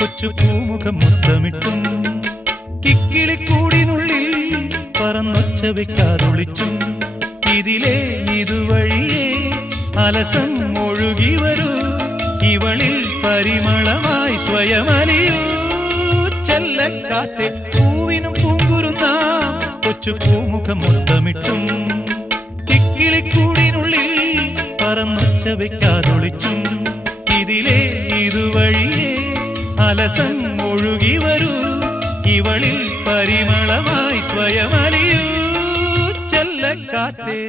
കൊച്ചു പൂമുഖം മുത്തമിട്ടും കിക്കിളിക്കൂടിനുള്ളിൽ പറന്നൊച്ച വെക്കാതൊളിച്ചും ഇതിലേ ഇതുവഴിയേ അലസം ഒഴുകി വരൂ ഇവളിൽ പരിമളമായി സ്വയമലിയൂ ചെല്ലക്കാറ്റെ പൂവിനും പൂങ്കുരുന്ന കൊച്ചു പൂമുഖം മുത്തമിട്ടും കിക്കിളിക്കൂടിനുള്ളിൽ പറന്നൊച്ച വെക്കാതൊളിച്ചും ഇതിലേ ഇതുവഴിയേ അലസം ഒഴുകി വരൂ ഇവളിൽ പരിമളമായി സ്വയമലിയൂ ചെല്ലക്കാറ്റേ